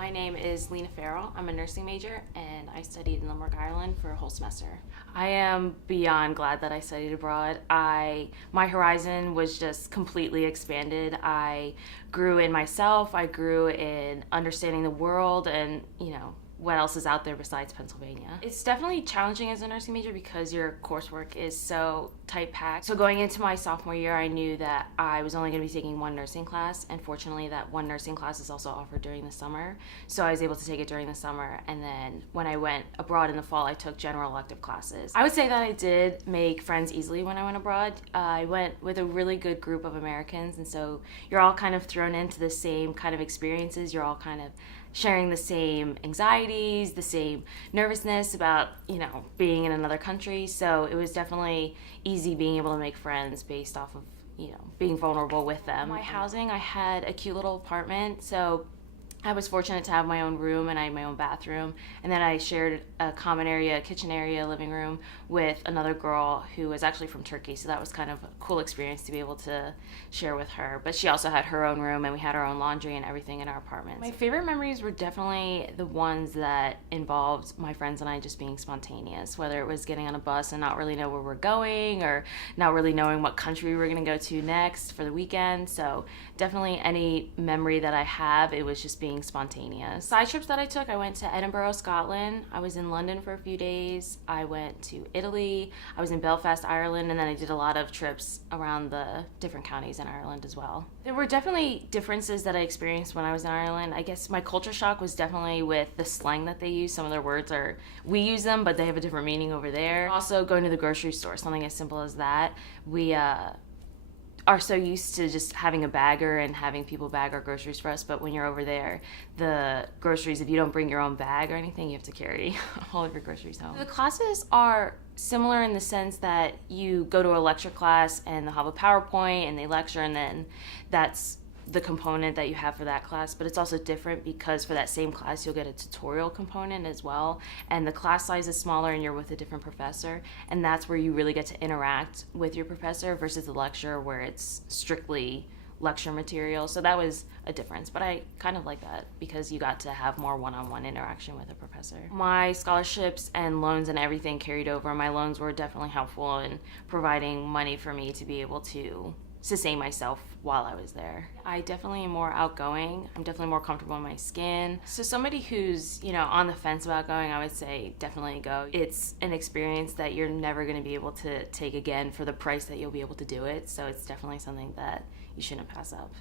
My name is Lena Farrell. I'm a nursing major and I studied in Limerick, Ireland for a whole semester. I am beyond glad that I studied abroad. My horizon was just completely expanded. I grew in myself, I grew in understanding the world and, what else is out there besides Pennsylvania. It's definitely challenging as a nursing major because your coursework is so tight-packed. So going into my sophomore year, I knew that I was only going to be taking one nursing class, and fortunately that one nursing class is also offered during the summer. So I was able to take it during the summer, and then when I went abroad in the fall, I took general elective classes. I would say that I did make friends easily when I went abroad. I went with a really good group of Americans, and so you're all kind of thrown into the same kind of experiences. You're all kind of sharing the same anxieties, the same nervousness about, being in another country. So it was definitely easy being able to make friends based off of, being vulnerable with them. My housing, I had a cute little apartment. So I was fortunate to have my own room and I had my own bathroom. And then I shared a common area, a kitchen area, living room with another girl who was actually from Turkey. So that was kind of a cool experience to be able to share with her. But she also had her own room and we had our own laundry and everything in our apartment. My favorite memories were definitely the ones that involved my friends and I just being spontaneous, whether it was getting on a bus and not really know where we're going or not really knowing what country we were going to go to next for the weekend. So definitely any memory that I have, it was just being spontaneous. Side trips that I took, I went to Edinburgh, Scotland. I was in London for a few days. I went to Italy. I was in Belfast, Ireland, and then I did a lot of trips around the different counties in Ireland as well. There were definitely differences that I experienced when I was in Ireland. I guess my culture shock was definitely with the slang that they use. Some of their words we use them, but they have a different meaning over there. Also going to the grocery store, something as simple as that. We are so used to just having a bagger and having people bag our groceries for us, but when you're over there, the groceries, if you don't bring your own bag or anything, you have to carry all of your groceries home. The classes are similar in the sense that you go to a lecture class and they'll have a PowerPoint and they lecture, and then that's the component that you have for that class, but it's also different because for that same class you'll get a tutorial component as well, and the class size is smaller and you're with a different professor, and that's where you really get to interact with your professor versus the lecture where it's strictly lecture material. So that was a difference, but I kind of like that because you got to have more one-on-one interaction with a professor. My scholarships and loans and everything carried over. My loans were definitely helpful in providing money for me to be able to sustain myself while I was there. I definitely am more outgoing. I'm definitely more comfortable in my skin. So somebody who's, on the fence about going, I would say definitely go. It's an experience that you're never going to be able to take again for the price that you'll be able to do it. So it's definitely something that you shouldn't pass up.